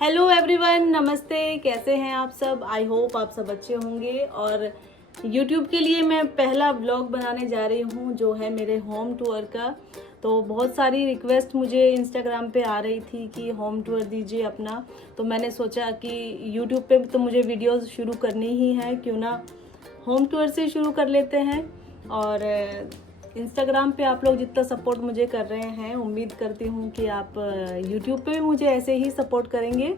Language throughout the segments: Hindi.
हेलो एवरीवन, नमस्ते। कैसे हैं आप सब? आई होप आप सब अच्छे होंगे। और यूट्यूब के लिए मैं पहला व्लॉग बनाने जा रही हूँ जो है मेरे होम टूर का। तो बहुत सारी रिक्वेस्ट मुझे इंस्टाग्राम पे आ रही थी कि होम टूर दीजिए अपना। तो मैंने सोचा कि यूट्यूब पे तो मुझे वीडियोस शुरू करनी ही है, क्यों ना होम टूर से शुरू कर लेते हैं। और इंस्टाग्राम पे आप लोग जितना सपोर्ट मुझे कर रहे हैं, उम्मीद करती हूँ कि आप यूट्यूब पे भी मुझे ऐसे ही सपोर्ट करेंगे।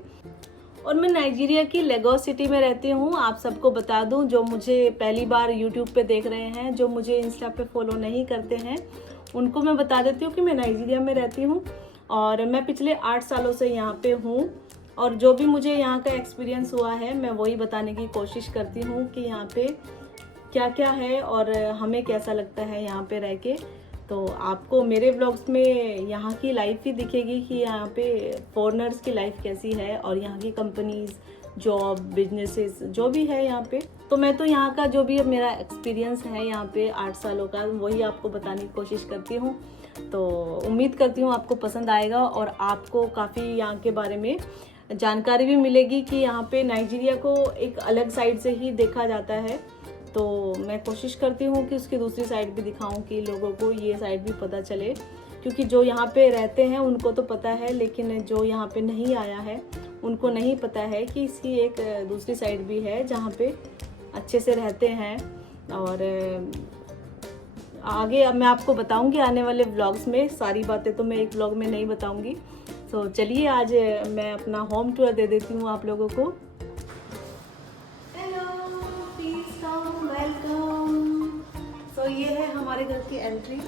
और मैं नाइजीरिया की लेगोस सिटी में रहती हूँ। आप सबको बता दूँ, जो मुझे पहली बार यूट्यूब पे देख रहे हैं, जो मुझे इंस्टा पे फॉलो नहीं करते हैं, उनको मैं बता देती हूँ कि मैं नाइजीरिया में रहती हूँ और मैं पिछले 8 सालों से यहाँ पे हूँ। और जो भी मुझे यहाँ का एक्सपीरियंस हुआ है, मैं वही बताने की कोशिश करती हूँ कि यहाँ पे क्या क्या है और हमें कैसा लगता है यहाँ पे रह के। तो आपको मेरे व्लॉग्स में यहाँ की लाइफ ही दिखेगी कि यहाँ पे फॉरेनर्स की लाइफ कैसी है और यहाँ की कंपनीज, जॉब, बिजनेसेस जो भी है यहाँ पे। तो मैं तो यहाँ का जो भी मेरा एक्सपीरियंस है यहाँ पे 8 सालों का, वही आपको बताने की कोशिश करती हूँ। तो उम्मीद करती हूँ आपको पसंद आएगा और आपको काफ़ी यहाँ के बारे में जानकारी भी मिलेगी कि यहाँ पे नाइजीरिया को एक अलग साइड से ही देखा जाता है। तो मैं कोशिश करती हूँ कि उसकी दूसरी साइड भी दिखाऊं कि लोगों को ये साइड भी पता चले, क्योंकि जो यहाँ पे रहते हैं उनको तो पता है, लेकिन जो यहाँ पे नहीं आया है उनको नहीं पता है कि इसकी एक दूसरी साइड भी है जहाँ पे अच्छे से रहते हैं। और आगे अब मैं आपको बताऊंगी आने वाले व्लॉग्स में। सारी बातें तो मैं एक व्लॉग में नहीं बताऊंगी। तो चलिए आज मैं अपना होम टूर दे देती हूँ आप लोगों को। ये है हमारे घर की एंट्री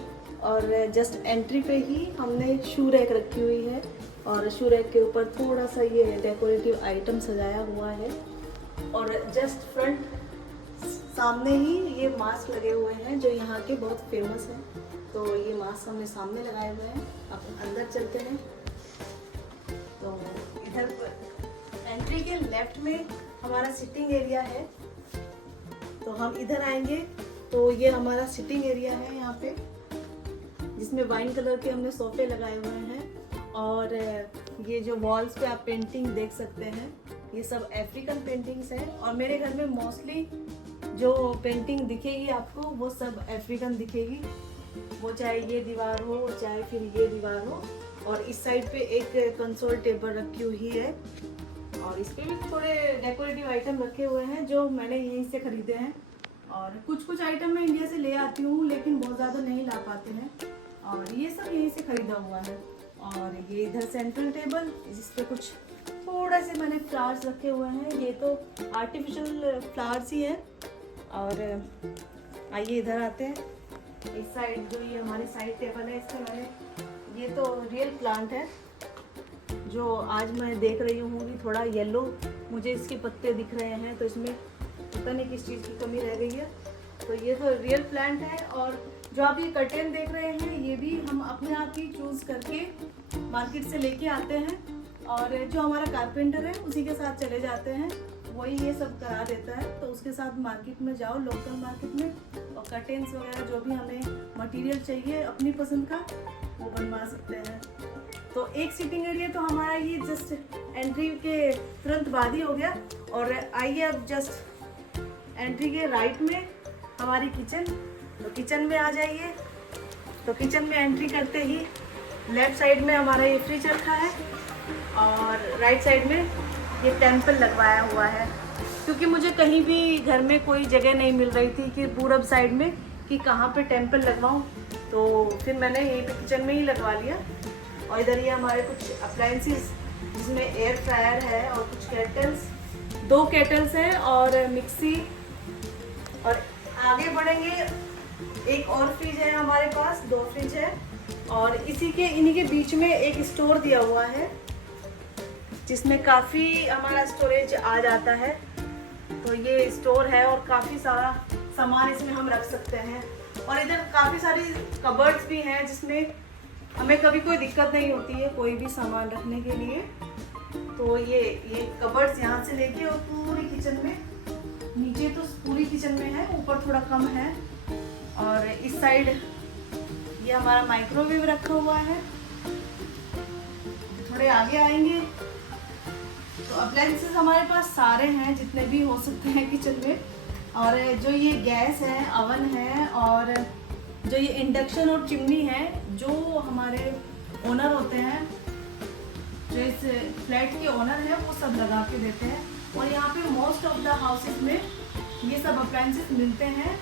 और जस्ट एंट्री पे ही हमने शू रैक रखी हुई है और शू रैक के ऊपर थोड़ा सा ये डेकोरेटिव आइटम सजाया हुआ है। और जस्ट फ्रंट सामने ही ये मास्क लगे हुए हैं जो यहाँ के बहुत फेमस हैं। तो ये मास्क हमने सामने लगाए हुए हैं। अब अंदर चलते हैं। तो इधर एंट्री के लेफ्ट में हमारा सिटिंग एरिया है। तो हम इधर आएंगे तो ये हमारा सिटिंग एरिया है यहाँ पे, जिसमें वाइन कलर के हमने सोफे लगाए हुए हैं। और ये जो वॉल्स पे आप पेंटिंग देख सकते हैं, ये सब अफ्रीकन पेंटिंग्स हैं। और मेरे घर में मोस्टली जो पेंटिंग दिखेगी आपको वो सब अफ्रीकन दिखेगी, वो चाहे ये दीवार हो चाहे फिर ये दीवार हो। और इस साइड पे एक कंसोल टेबल रखी हुई है और इस पे भी थोड़े डेकोरेटिव आइटम रखे हुए हैं जो मैंने यहीं से खरीदे हैं। और कुछ आइटम मैं इंडिया से ले आती हूँ, लेकिन बहुत ज़्यादा नहीं ला पाते हैं। और ये सब यहीं से खरीदा हुआ है। और ये इधर सेंट्रल टेबल, जिस पे कुछ थोड़ा से मैंने फ्लावर्स रखे हुए हैं। ये तो आर्टिफिशियल फ्लावर्स ही हैं। और आइए इधर आते हैं। इस साइड जो ये हमारी साइड टेबल है, इसमें मैंने, ये तो रियल प्लांट है जो आज मैं देख रही हूँ कि थोड़ा येलो मुझे इसके पत्ते दिख रहे हैं। तो इसमें पता नहीं किस चीज़ की कमी रह गई है। तो ये तो रियल प्लांट है। और जो आप ये कर्टेन देख रहे हैं, ये भी हम अपने आप ही चूज़ करके मार्केट से लेके आते हैं। और जो हमारा कारपेंटर है उसी के साथ चले जाते हैं, वही ये सब करा देता है। तो उसके साथ मार्केट में जाओ, लोकल मार्केट में, और कर्टेन्स वगैरह जो भी हमें मटेरियल चाहिए अपनी पसंद का, वो बनवा सकते हैं। तो एक सिटिंग एरिया तो हमारा ये जस्ट एंट्री के तुरंत बाद ही हो गया। और आइए अब जस्ट एंट्री के राइट में हमारी किचन। तो किचन में आ जाइए। तो किचन में एंट्री करते ही लेफ्ट साइड में हमारा ये फ्रिज रखा है और राइट साइड में ये टेम्पल लगवाया हुआ है, क्योंकि मुझे कहीं भी घर में कोई जगह नहीं मिल रही थी कि पूरब साइड में कि कहाँ पे टेम्पल लगवाऊँ। तो फिर मैंने यहीं पे किचन में ही लगवा लिया। और इधर ये हमारे कुछ अप्लायंसेस, जिसमें एयर फ्रायर है और कुछ केटल्स, 2 केटल्स हैं और मिक्सी। और आगे बढ़ेंगे, एक और फ्रिज है हमारे पास, 2 फ्रिज है। और इन्हीं के बीच में एक स्टोर दिया हुआ है, जिसमें काफ़ी हमारा स्टोरेज आ जाता है। तो ये स्टोर है और काफ़ी सारा सामान इसमें हम रख सकते हैं। और इधर काफ़ी सारी कबर्ड्स भी हैं, जिसमें हमें कभी कोई दिक्कत नहीं होती है कोई भी सामान रखने के लिए। तो ये कबर्ड्स यहाँ से लेके और पूरी किचन में, नीचे तो पूरी किचन में है, ऊपर थोड़ा कम है। और इस साइड ये हमारा माइक्रोवेव रखा हुआ है। थोड़े आगे आएंगे अप्लायंसेस हमारे पास सारे हैं जितने भी हो सकते हैं किचन में। और जो ये गैस है, अवन है, और जो ये इंडक्शन और चिमनी है, जो हमारे ओनर होते हैं, जो इस फ्लैट के ओनर हैं, वो सब लगा के देते हैं। और यहाँ पे मोस्ट ऑफ द हाउसेस में ये सब अप्लायंसेस मिलते हैं,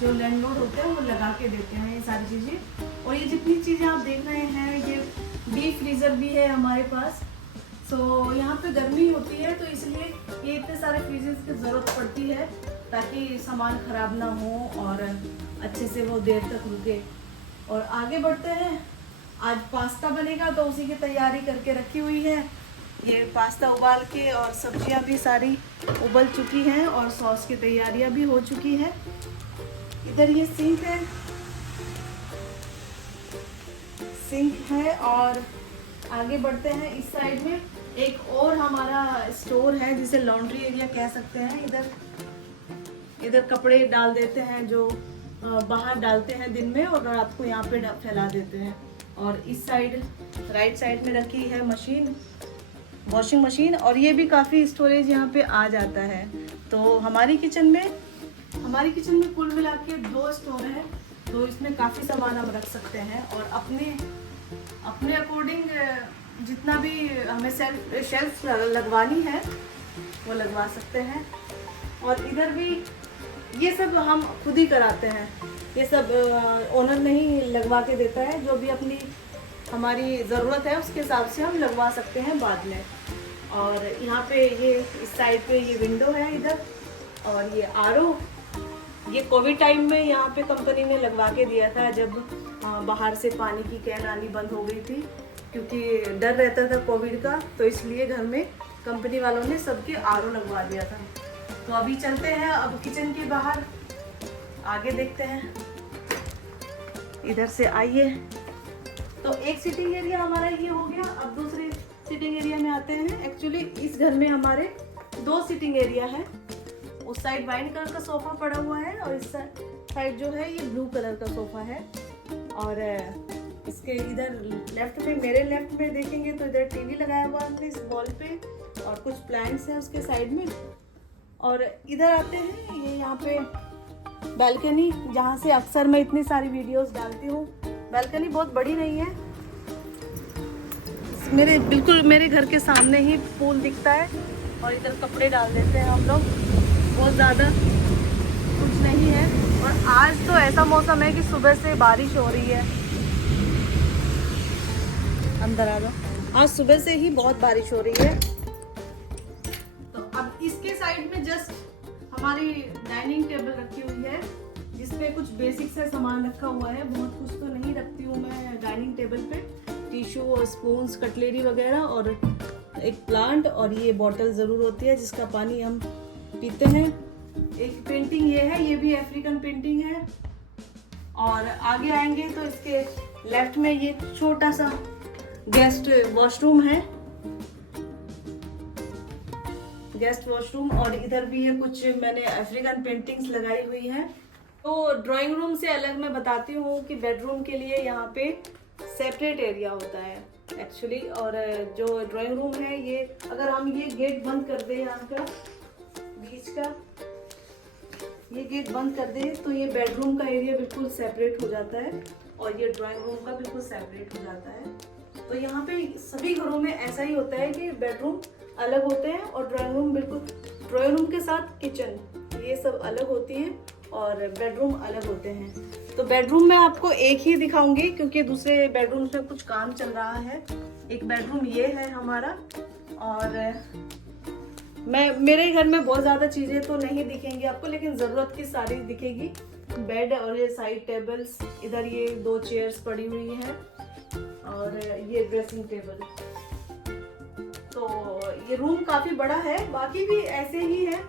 जो लैंडलॉर्ड होते हैं वो लगा के देते हैं ये सारी चीज़ें। और ये जितनी चीज़ें आप देख रहे हैं, ये डीप फ्रीज़र भी है हमारे पास। सो यहाँ पे गर्मी होती है तो इसलिए ये इतने सारे फ्रीजर्स की ज़रूरत पड़ती है ताकि सामान ख़राब ना हो और अच्छे से वो देर तक रुके। और आगे बढ़ते हैं। आज पास्ता बनेगा तो उसी की तैयारी करके रखी हुई है। ये पास्ता उबाल के और सब्जियां भी सारी उबल चुकी हैं और सॉस की तैयारियां भी हो चुकी है। इधर ये सिंक है और आगे बढ़ते हैं। इस साइड में एक और हमारा स्टोर है जिसे लॉन्ड्री एरिया कह सकते हैं। इधर कपड़े डाल देते हैं जो बाहर डालते हैं दिन में और रात को यहाँ पे फैला देते हैं। और इस साइड राइट साइड में रखी है मशीन, वॉशिंग मशीन, और ये भी काफ़ी स्टोरेज यहाँ पे आ जाता है। तो हमारी किचन में कुल मिला के 2 स्टोर है, तो इसमें काफ़ी सामान हम रख सकते हैं और अपने अकॉर्डिंग जितना भी हमें शेल्फ लगवानी है वो लगवा सकते हैं। और इधर भी ये सब हम खुद ही कराते हैं, ये सब ओनर नहीं लगवा के देता है। जो भी अपनी हमारी ज़रूरत है उसके हिसाब से हम लगवा सकते हैं बाद में। और यहाँ पे ये इस साइड पे ये विंडो है इधर, और ये आरओ, ये कोविड टाइम में यहाँ पे कंपनी ने लगवा के दिया था जब बाहर से पानी की कैन आनी बंद हो गई थी, क्योंकि डर रहता था कोविड का, तो इसलिए घर में कंपनी वालों ने सबके आरओ लगवा दिया था। तो अभी चलते हैं अब किचन के बाहर, आगे देखते हैं। इधर से आइए। तो एक सिटिंग एरिया हमारा ये हो गया। अब दूसरे सिटिंग एरिया में आते हैं। एक्चुअली इस घर में हमारे 2 सिटिंग एरिया है। उस साइड वाइन कलर का सोफा पड़ा हुआ है और इस साइड जो है ये ब्लू कलर का सोफा है। और इसके इधर लेफ्ट में, मेरे लेफ्ट में देखेंगे तो इधर टीवी लगाया हुआ है इस वॉल पे और कुछ प्लांट्स हैं उसके साइड में। और इधर आते हैं, ये यहाँ पे बालकनी, जहाँ से अक्सर मैं इतनी सारी वीडियोस डालती हूँ। बालकनी बहुत बड़ी नहीं है, बिल्कुल मेरे घर के सामने ही पूल दिखता है और इधर कपड़े डाल देते हैं हम लोग, बहुत ज़्यादा कुछ नहीं है। और आज तो ऐसा मौसम है कि सुबह से बारिश हो रही है। अंदर आ जाओ। आज सुबह से ही बहुत बारिश हो रही है। तो अब इसके साइड में जस्ट हमारी डाइनिंग टेबल रखी हुई है जिसपे कुछ बेसिक से सामान रखा हुआ है। बहुत कुछ तो नहीं रखती हूँ मैं डाइनिंग टेबल पे, टिश्यू और स्पून्स, कटलेरी वगैरह, और एक प्लांट, और ये बॉटल ज़रूर होती है जिसका पानी हम पीते हैं। एक पेंटिंग ये है, ये भी अफ्रीकन पेंटिंग है। और आगे आएंगे तो इसके लेफ्ट में ये छोटा सा गेस्ट वॉशरूम है, गेस्ट वॉशरूम। और इधर भी है कुछ मैंने अफ्रीकन पेंटिंग्स लगाई हुई हैं। तो ड्राइंग रूम से अलग मैं बताती हूँ कि बेडरूम के लिए यहाँ पे सेपरेट एरिया होता है एक्चुअली। और जो ड्राइंग रूम है, ये अगर हम ये गेट बंद कर दें, यहाँ का बीच का ये गेट बंद कर दें तो ये बेडरूम का एरिया बिल्कुल सेपरेट हो जाता है और ये ड्राइंग रूम का बिल्कुल सेपरेट हो जाता है। तो यहाँ पे सभी घरों में ऐसा ही होता है कि बेडरूम अलग होते हैं और ड्राइंग रूम बिल्कुल, ड्राइंग रूम के साथ किचन ये सब अलग होती है और बेडरूम अलग होते हैं। तो बेडरूम में आपको एक ही दिखाऊंगी क्योंकि दूसरे बेडरूम में कुछ काम चल रहा है। एक बेडरूम ये है हमारा, और मेरे घर में बहुत ज़्यादा चीज़ें तो नहीं दिखेंगी आपको, लेकिन ज़रूरत की सारी दिखेगी। बेड और ये साइड टेबल्स, इधर ये 2 चेयर्स पड़ी हुई हैं और ये ड्रेसिंग टेबल। तो ये रूम काफ़ी बड़ा है, बाकी भी ऐसे ही है,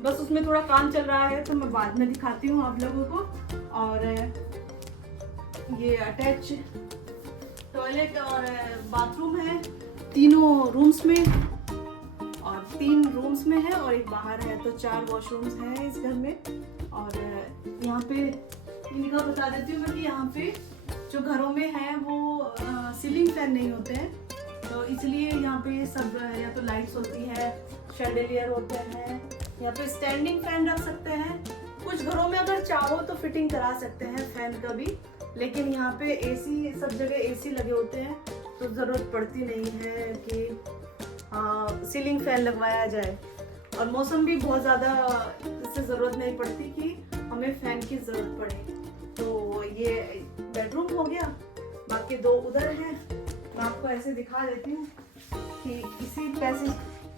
बस उसमें थोड़ा काम चल रहा है तो मैं बाद में दिखाती हूँ आप लोगों को। और ये अटैच टॉयलेट और बाथरूम है तीनों रूम्स में, और 3 रूम्स में है और एक बाहर है, तो 4 वॉशरूम्स हैं इस घर में। और यहाँ पे इनका बता देती हूँ मैं कि यहाँ पे जो घरों में है वो सीलिंग फैन नहीं होते हैं, तो तो इसलिए यहाँ पे सब या तो लाइट्स होती है, शैंडेलियर होते हैं, यहाँ पे स्टैंडिंग फैन रख सकते हैं। कुछ घरों में अगर चाहो तो फिटिंग करा सकते हैं फैन का भी, लेकिन यहाँ पे एसी, सब जगह एसी लगे होते हैं तो ज़रूरत पड़ती नहीं है कि सीलिंग फैन लगवाया जाए। और मौसम भी बहुत ज़्यादा इससे ज़रूरत नहीं पड़ती कि हमें फैन की ज़रूरत पड़े। तो ये बेडरूम हो गया, बाकी दो उधर हैं। मैं आपको ऐसे दिखा देती हूँ कि इसी पैसेज,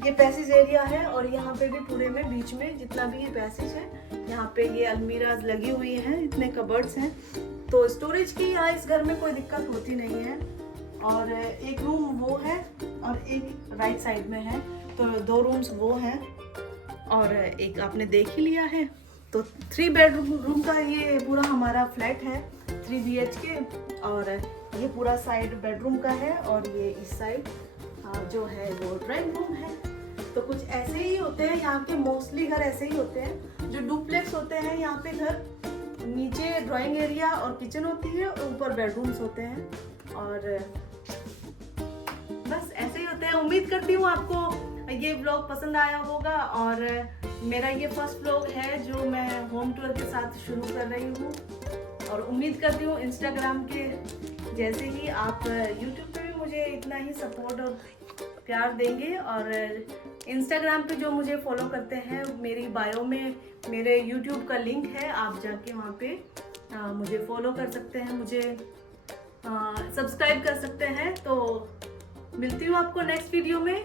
ये पैसेज एरिया है और यहाँ पे भी पूरे में बीच में जितना भी ये पैसेज है, यहाँ पे ये अलमीराज लगी हुई हैं, इतने कबर्ड्स हैं। तो स्टोरेज की यहाँ इस घर में कोई दिक्कत होती नहीं है। और एक रूम वो है और एक राइट साइड में है, तो दो रूम्स वो हैं और एक आपने देख ही लिया है। तो 3 बेडरूम का ये पूरा हमारा फ्लैट है, 3 BHK। और ये पूरा साइड बेडरूम का है और ये इस साइड जो है वो ड्राइंग रूम है। तो कुछ ऐसे ही होते हैं यहाँ के, मोस्टली घर ऐसे ही होते हैं। जो डुप्लेक्स होते हैं यहाँ पे घर, नीचे ड्राइंग एरिया और किचन होती है और ऊपर बेडरूम्स होते हैं। और बस ऐसे ही होते हैं। उम्मीद करती हूँ आपको ये व्लॉग पसंद आया होगा। और मेरा ये फर्स्ट व्लॉग है जो मैं होम टूर के साथ शुरू कर रही हूँ। और उम्मीद करती हूँ इंस्टाग्राम के जैसे ही आप यूट्यूब पे भी मुझे इतना ही सपोर्ट और प्यार देंगे। और इंस्टाग्राम पे जो मुझे फॉलो करते हैं, मेरी बायो में मेरे यूट्यूब का लिंक है, आप जाके वहाँ पे मुझे फॉलो कर सकते हैं, मुझे सब्सक्राइब कर सकते हैं। तो मिलती हूँ आपको नेक्स्ट वीडियो में।